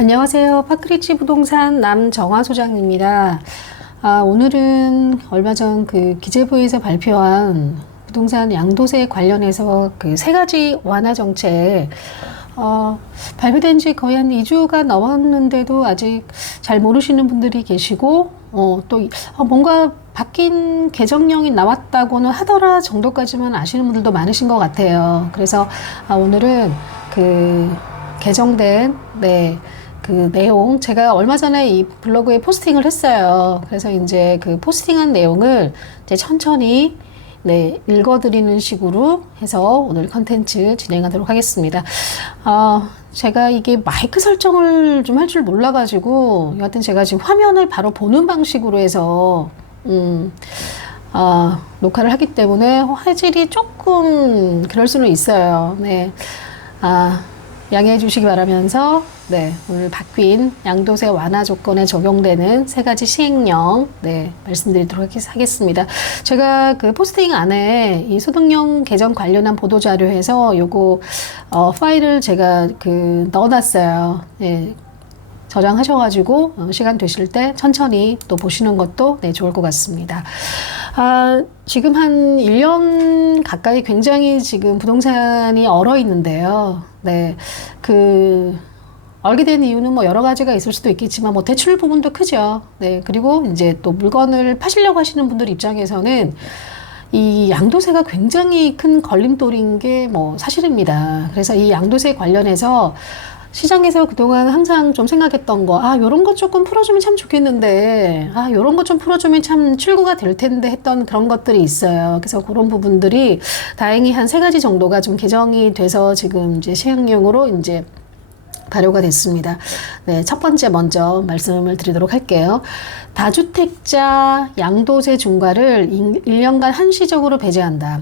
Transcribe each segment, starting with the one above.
안녕하세요. 파크리치 부동산 남정화 소장입니다. 오늘은 얼마 전 그 기재부에서 발표한 부동산 양도세 관련해서 그 세 가지 완화 정책, 발표된 지 거의 한 2주가 넘었는데도 아직 잘 모르시는 분들이 계시고, 뭔가 바뀐 개정령이 나왔다고는 하더라 정도까지만 아시는 분들도 많으신 것 같아요. 그래서 오늘은 그 개정된, 그 내용, 제가 얼마 전에 이 블로그에 포스팅을 했어요. 그래서 이제 그 포스팅한 내용을 이제 천천히 읽어드리는 식으로 해서 오늘 컨텐츠 진행하도록 하겠습니다. 제가 이게 마이크 설정을 좀 할 줄 몰라가지고, 여하튼 제가 지금 화면을 바로 보는 방식으로 해서, 녹화를 하기 때문에 화질이 조금 그럴 수는 있어요. 양해해 주시기 바라면서, 오늘 바뀐 양도세 완화 조건에 적용되는 세 가지 시행령, 말씀드리도록 하겠습니다. 제가 그 포스팅 안에 이 소득령 개정 관련한 보도자료에서 요거, 파일을 제가 넣어놨어요. 저장하셔가지고, 시간 되실 때 천천히 또 보시는 것도 좋을 것 같습니다. 지금 한 1년 가까이 굉장히 지금 부동산이 얼어 있는데요. 얼게 된 이유는 뭐 여러 가지가 있을 수도 있겠지만 뭐 대출 부분도 크죠. 그리고 이제 또 물건을 파시려고 하시는 분들 입장에서는 이 양도세가 굉장히 큰 걸림돌인 게 뭐 사실입니다. 그래서 이 양도세 관련해서 시장에서 그동안 항상 좀 생각했던 거, 요런 거 조금 풀어주면 참 좋겠는데, 요런 거 좀 풀어주면 참 출구가 될 텐데 했던 그런 것들이 있어요. 그래서 그런 부분들이 다행히 한 세 가지 정도가 좀 개정이 돼서 지금 이제 시행령으로 이제 발효가 됐습니다. 첫 번째 먼저 말씀을 드리도록 할게요. 다주택자 양도세 중과를 1년간 한시적으로 배제한다.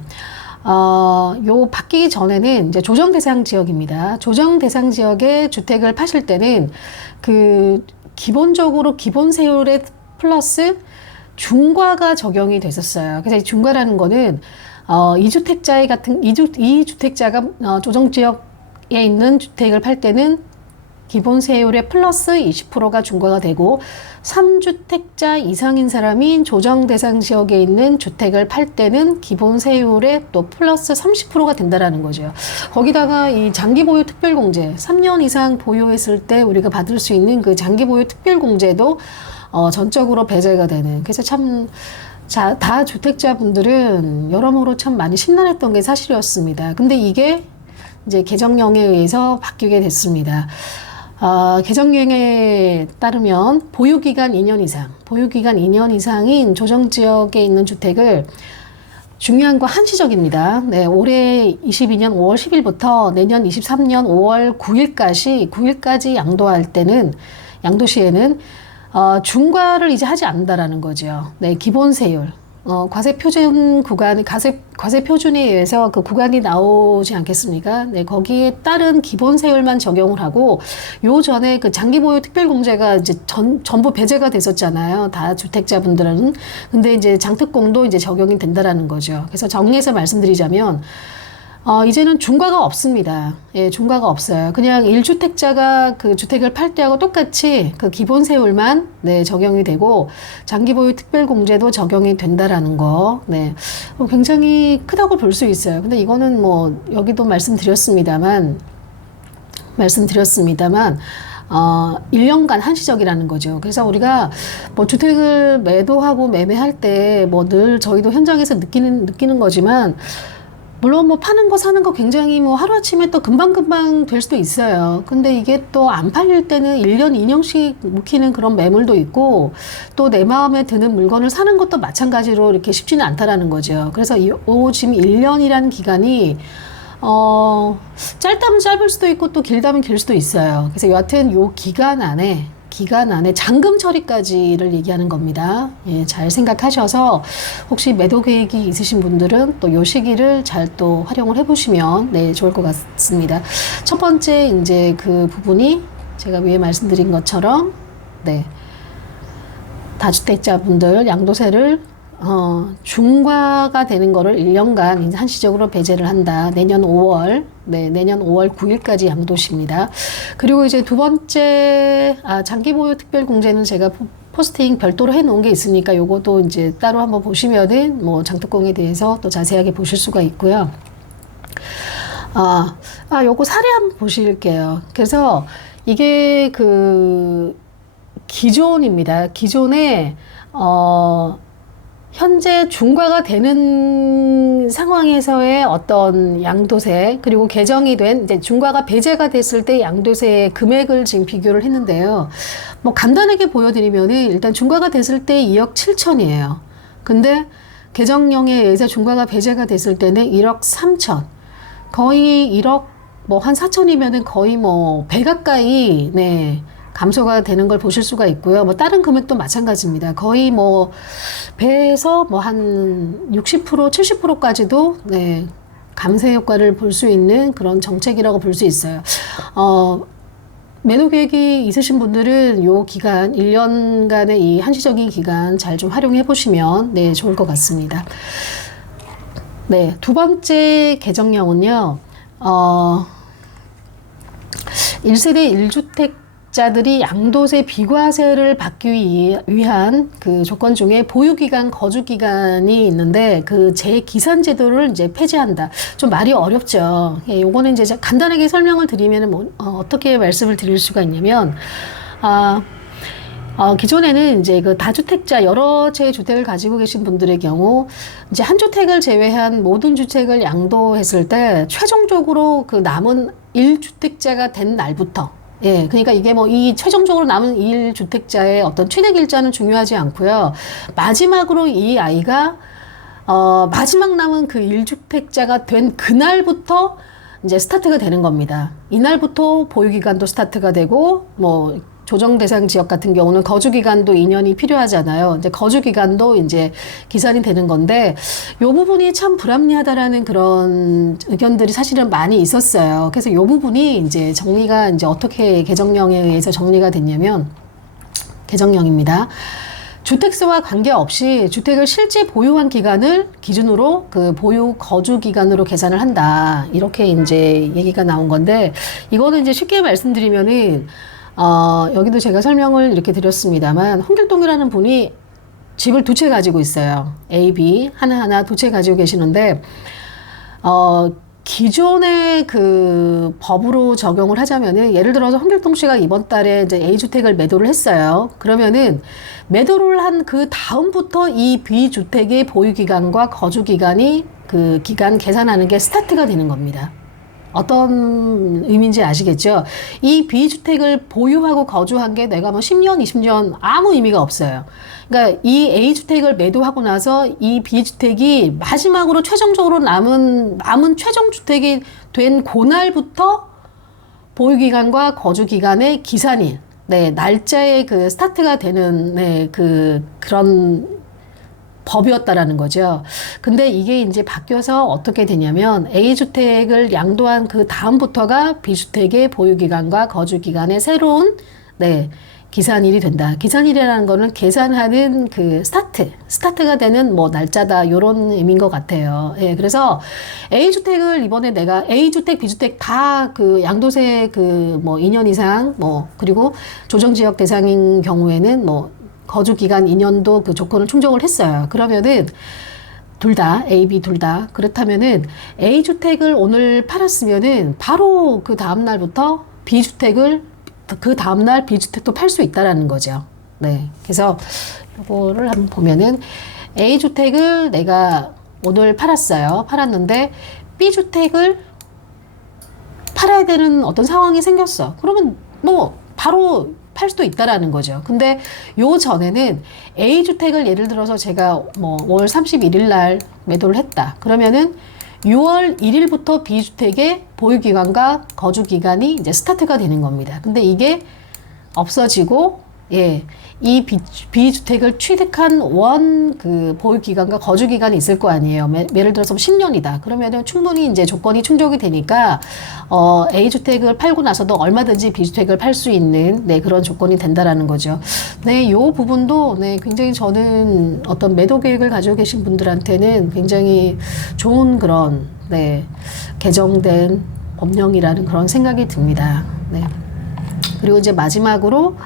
요 바뀌기 전에는 이제 조정 대상 지역입니다. 조정 대상 지역에 주택을 파실 때는 기본적으로 기본 세율에 플러스 중과가 적용이 됐었어요. 그래서 이 중과라는 거는 이주택자가 조정 지역에 있는 주택을 팔 때는 기본 세율에 플러스 20%가 중과가 되고 3주택자 이상인 사람이 조정 대상 지역에 있는 주택을 팔 때는 기본 세율에 또 플러스 30%가 된다라는 거죠. 거기다가 이 장기 보유 특별 공제, 3년 이상 보유했을 때 우리가 받을 수 있는 그 장기 보유 특별 공제도 전적으로 배제가 되는. 그래서 참 다주택자분들은 여러모로 참 많이 심란했던 게 사실이었습니다. 근데 이게 이제 개정령에 의해서 바뀌게 됐습니다. 개정령에 따르면 보유기간 2년 이상인 조정지역에 있는 주택을, 중요한 거 한시적입니다. 올해 22년 5월 10일부터 내년 23년 5월 9일까지 양도할 때는, 양도 시에는 중과를 이제 하지 않는다라는 거죠. 기본 세율. 과세 표준 구간, 과세 표준에 의해서 그 구간이 나오지 않겠습니까? 거기에 따른 기본 세율만 적용을 하고, 요 전에 그 장기 보유 특별 공제가 이제 전부 배제가 됐었잖아요. 다 주택자분들은. 근데 이제 장특공도 이제 적용이 된다라는 거죠. 그래서 정리해서 말씀드리자면, 이제는 중과가 없습니다. 중과가 없어요. 그냥 1주택자가 그 주택을 팔 때하고 똑같이 그 기본 세율만 적용이 되고, 장기 보유 특별 공제도 적용이 된다라는 거. 굉장히 크다고 볼 수 있어요. 근데 이거는 뭐 여기도 말씀드렸습니다만 1년간 한시적이라는 거죠. 그래서 우리가 뭐 주택을 매도하고 매매할 때 뭐 늘 저희도 현장에서 느끼는 거지만, 물론 뭐 파는 거 사는 거 굉장히 뭐 하루아침에 또 금방금방 될 수도 있어요. 근데 이게 또 안 팔릴 때는 1년, 2년씩 묵히는 그런 매물도 있고, 또 내 마음에 드는 물건을 사는 것도 마찬가지로 이렇게 쉽지는 않다라는 거죠. 그래서 지금 1년이라는 기간이 짧다면 짧을 수도 있고 또 길다면 길 수도 있어요. 그래서 여하튼 요 기간 안에 잔금 처리까지를 얘기하는 겁니다. 잘 생각하셔서 혹시 매도 계획이 있으신 분들은 또 요 시기를 잘 또 활용을 해보시면 좋을 것 같습니다. 첫 번째 이제 그 부분이 제가 위에 말씀드린 것처럼 다주택자분들 양도세를 중과가 되는 거를 1년간 이제 한시적으로 배제를 한다. 내년 5월, 네, 내년 5월 9일까지 양도시입니다. 그리고 이제 두 번째, 장기 보유 특별 공제는 제가 포스팅 별도로 해 놓은 게 있으니까 요것도 이제 따로 한번 보시면은 뭐 장특공에 대해서 또 자세하게 보실 수가 있고요. 요거 사례 한번 보실게요. 그래서 이게 기존입니다. 기존에, 현재 중과가 되는 상황에서의 어떤 양도세, 그리고 개정이 된, 이제 중과가 배제가 됐을 때 양도세의 금액을 지금 비교를 했는데요. 뭐 간단하게 보여드리면은 일단 중과가 됐을 때 2억 7천이에요. 근데 개정령에 의해서 중과가 배제가 됐을 때는 1억 3천. 거의 1억, 뭐 한 4천이면은 거의 뭐 배 가까이, 네, 감소가 되는 걸 보실 수가 있고요. 뭐 다른 금액도 마찬가지입니다. 거의 뭐 배에서 뭐 한 60%, 70%까지도 네, 감세 효과를 볼 수 있는 그런 정책이라고 볼 수 있어요. 매도 계획이 있으신 분들은 요 기간 1년간의 이 한시적인 기간 잘 좀 활용해 보시면 네, 좋을 것 같습니다. 네, 두 번째 개정령은요. 1세대 1주택자들이 양도세 비과세를 받기 위한 그 조건 중에 보유기간, 거주기간이 있는데 그 재기산 제도를 이제 폐지한다. 좀 말이 어렵죠. 예, 요거는 이제 간단하게 설명을 드리면 뭐, 어떻게 말씀을 드릴 수가 있냐면, 기존에는 이제 그 다주택자 여러 채의 주택을 가지고 계신 분들의 경우 이제 한 주택을 제외한 모든 주택을 양도했을 때 최종적으로 그 남은 1주택자가 된 날부터, 예, 그러니까 이게 뭐 이 최종적으로 남은 1주택자의 어떤 취득 일자는 중요하지 않고요. 마지막으로 이 아이가 마지막 남은 그 1주택자가 된 그날부터 이제 스타트가 되는 겁니다. 이날부터 보유기간도 스타트가 되고, 뭐 조정 대상 지역 같은 경우는 거주기간도 2년이 필요하잖아요. 이제 거주기간도 이제 기산이 되는 건데, 요 부분이 참 불합리하다라는 그런 의견들이 사실은 많이 있었어요. 그래서 요 부분이 이제 정리가 이제 어떻게 개정령에 의해서 정리가 됐냐면, 개정령입니다. 주택수와 관계없이 주택을 실제 보유한 기간을 기준으로 그 보유 거주 기간으로 계산을 한다. 이렇게 이제 얘기가 나온 건데, 이거는 이제 쉽게 말씀드리면은, 여기도 제가 설명을 이렇게 드렸습니다만, 홍길동이라는 분이 집을 두 채 가지고 있어요. A, B, 하나하나 두 채 가지고 계시는데, 기존의 그 법으로 적용을 하자면은, 예를 들어서 홍길동 씨가 이번 달에 이제 A주택을 매도를 했어요. 그러면은, 매도를 한 그 다음부터 이 B주택의 보유기간과 거주기간이 그 기간 계산하는 게 스타트가 되는 겁니다. 어떤 의미인지 아시겠죠? 이 B주택을 보유하고 거주한 게 내가 뭐 10년, 20년 아무 의미가 없어요. 그러니까 이 A주택을 매도하고 나서 이 B주택이 마지막으로 최종적으로 남은 최종주택이 된 그날부터 보유기간과 거주기간의 기산일, 네, 날짜의 그 스타트가 되는, 네, 그런 법이었다라는 거죠. 근데 이게 이제 바뀌어서 어떻게 되냐면 A주택을 양도한 그 다음부터가 B주택의 보유기간과 거주기간의 새로운, 네, 기산일이 된다. 기산일이라는 거는 계산하는 그 스타트가 되는 뭐 날짜다. 요런 의미인 것 같아요. 예, 그래서 A주택을 이번에 내가 A주택, B주택 다 그 양도세 그 뭐 2년 이상 뭐 그리고 조정지역 대상인 경우에는 뭐 거주기간 2년도 그 조건을 충족을 했어요. 그러면은 둘 다, A, B 둘 다. 그렇다면은 A주택을 오늘 팔았으면은 바로 그 다음날부터 B주택을 그 다음날 B주택도 팔 수 있다라는 거죠. 네. 그래서 이거를 한번 보면은 A주택을 내가 오늘 팔았어요. 팔았는데 B주택을 팔아야 되는 어떤 상황이 생겼어. 그러면 뭐 바로 팔 수도 있다라는 거죠. 근데 요 전에는 A주택을 예를 들어서 제가 뭐 5월 31일 날 매도를 했다. 그러면은 6월 1일부터 B주택의 보유기간과 거주기간이 이제 스타트가 되는 겁니다. 근데 이게 없어지고 예, 이 비주택을 취득한 그 보유기간과 거주기간이 있을 거 아니에요. 예를 들어서 10년이다. 그러면은 충분히 이제 조건이 충족이 되니까, A주택을 팔고 나서도 얼마든지 B주택을 팔 수 있는, 네, 그런 조건이 된다라는 거죠. 네, 요 부분도, 네, 굉장히 저는 어떤 매도 계획을 가지고 계신 분들한테는 굉장히 좋은 그런, 네, 개정된 법령이라는 그런 생각이 듭니다. 네. 그리고 이제 마지막으로,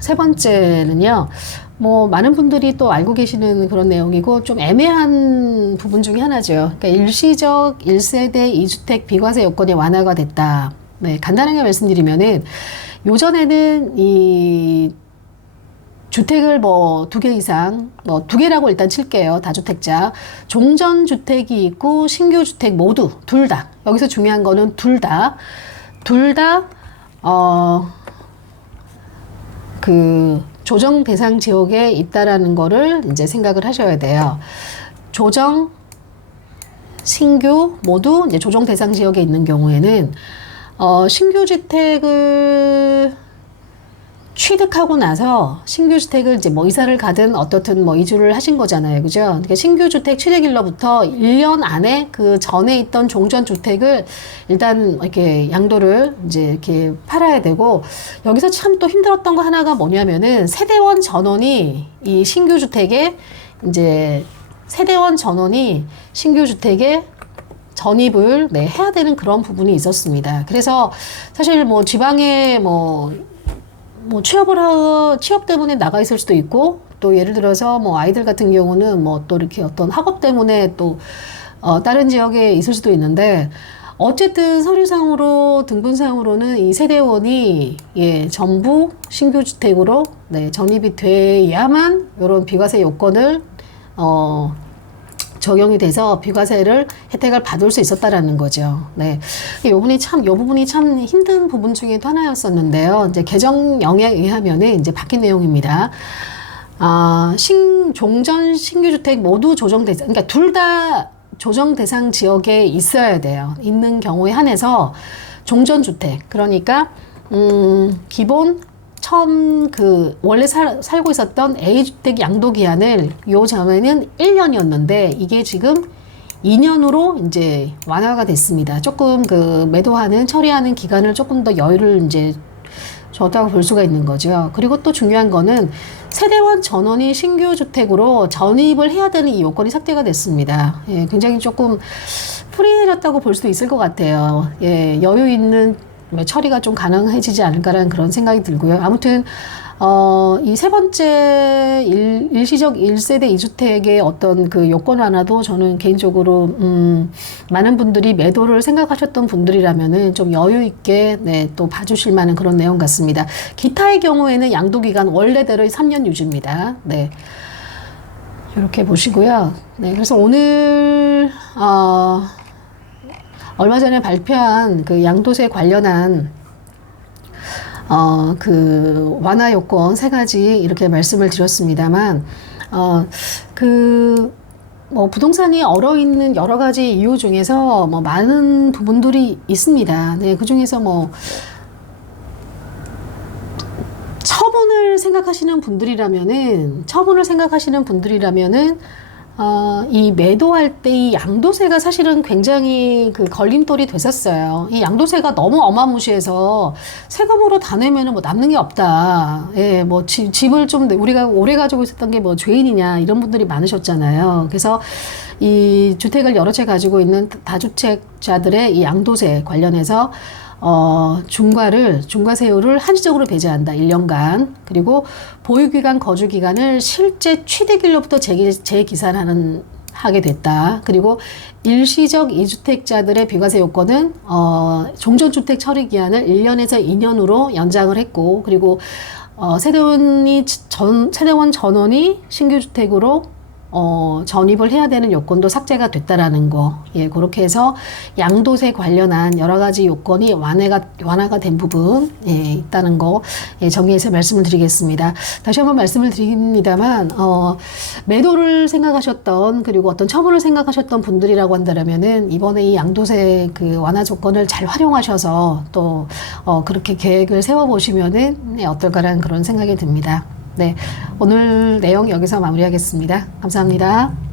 세 번째는요, 뭐, 많은 분들이 또 알고 계시는 그런 내용이고, 좀 애매한 부분 중에 하나죠. 그러니까 일시적 1세대 2주택 비과세 요건이 완화가 됐다. 네, 간단하게 말씀드리면은, 요전에는 이 주택을 뭐 2개 이상, 뭐 2개라고 일단 칠게요. 다주택자. 종전주택이 있고, 신규주택 모두, 둘 다. 여기서 중요한 거는 둘 다, 그 조정 대상 지역에 있다라는 거를 이제 생각을 하셔야 돼요. 조정, 신규 모두 이제 조정 대상 지역에 있는 경우에는 신규 주택을 취득하고 나서 신규 주택을 이제 뭐 이사를 가든 어떻든 뭐 이주를 하신 거잖아요. 그죠? 그러니까 신규 주택 취득일로부터 1년 안에 그 전에 있던 종전 주택을 일단 이렇게 양도를 이제 이렇게 팔아야 되고, 여기서 참 또 힘들었던 거 하나가 뭐냐면은 세대원 전원이 이 신규 주택에 이제 세대원 전원이 신규 주택에 전입을, 네, 해야 되는 그런 부분이 있었습니다. 그래서 사실 뭐 지방에 뭐 취업 때문에 나가 있을 수도 있고, 또 예를 들어서 뭐 아이들 같은 경우는 뭐 또 이렇게 어떤 학업 때문에 또, 다른 지역에 있을 수도 있는데, 어쨌든 서류상으로, 등본상으로는 이 세대원이, 예, 전부 신규주택으로, 네, 전입이 돼야만 이런 비과세 요건을, 적용이 돼서 비과세를 혜택을 받을 수 있었다라는 거죠. 네. 요 부분이 참 힘든 부분 중에 또 하나였었는데요. 이제 개정령에 의하면은 이제 바뀐 내용입니다. 종전 신규주택 모두 조정 대상, 그러니까 둘 다 조정 대상 지역에 있어야 돼요. 있는 경우에 한해서 종전주택, 그러니까, 기본 처음 원래 살고 있었던 A주택 양도 기한을 요전에는 1년이었는데 이게 지금 2년으로 이제 완화가 됐습니다. 조금 매도하는, 처리하는 기간을 조금 더 여유를 이제 줬다고 볼 수가 있는 거죠. 그리고 또 중요한 거는 세대원 전원이 신규 주택으로 전입을 해야 되는 이 요건이 삭제가 됐습니다. 예, 굉장히 조금 프리해졌다고 볼 수도 있을 것 같아요. 예, 여유 있는 처리가 좀 가능해지지 않을까라는 그런 생각이 들고요. 아무튼 이 세 번째 일시적 1세대 2주택의 어떤 그 요건 완화도 저는 개인적으로 많은 분들이 매도를 생각하셨던 분들이라면은 좀 여유 있게, 네, 또 봐주실 만한 그런 내용 같습니다. 기타의 경우에는 양도 기간 원래대로의 3년 유지입니다. 네. 이렇게 보시고요. 네, 그래서 오늘 얼마 전에 발표한 그 양도세 관련한 그 완화 요건 3가지 이렇게 말씀을 드렸습니다만, 뭐 부동산이 얼어있는 여러 가지 이유 중에서 뭐 많은 부분들이 있습니다. 네, 그 중에서 뭐 처분을 생각하시는 분들이라면은 이 매도할 때 이 양도세가 사실은 굉장히 그 걸림돌이 됐었어요. 이 양도세가 너무 어마무시해서 세금으로 다 내면은 뭐 남는 게 없다. 예, 뭐 집을 좀 우리가 오래 가지고 있었던 게 뭐 죄인이냐, 이런 분들이 많으셨잖아요. 그래서 이 주택을 여러 채 가지고 있는 다주택자들의 이 양도세 관련해서 중과세율을 한시적으로 배제한다. 1년간. 그리고 보유기간, 거주기간을 실제 취득일로부터 하게 됐다. 그리고 일시적 2주택자들의 비과세 요건은, 종전주택 처리기한을 1년에서 2년으로 연장을 했고, 그리고, 세대원 전원이 신규주택으로 전입을 해야 되는 요건도 삭제가 됐다라는 거. 예, 그렇게 해서 양도세 관련한 여러 가지 요건이 완화가 된 부분, 예, 있다는 거, 예, 정리해서 말씀을 드리겠습니다. 다시 한번 말씀을 드립니다만, 매도를 생각하셨던, 그리고 어떤 처분을 생각하셨던 분들이라고 한다면은, 이번에 이 양도세 그 완화 조건을 잘 활용하셔서 또, 그렇게 계획을 세워보시면은, 네, 어떨까라는 그런 생각이 듭니다. 네, 오늘 내용 여기서 마무리하겠습니다. 감사합니다.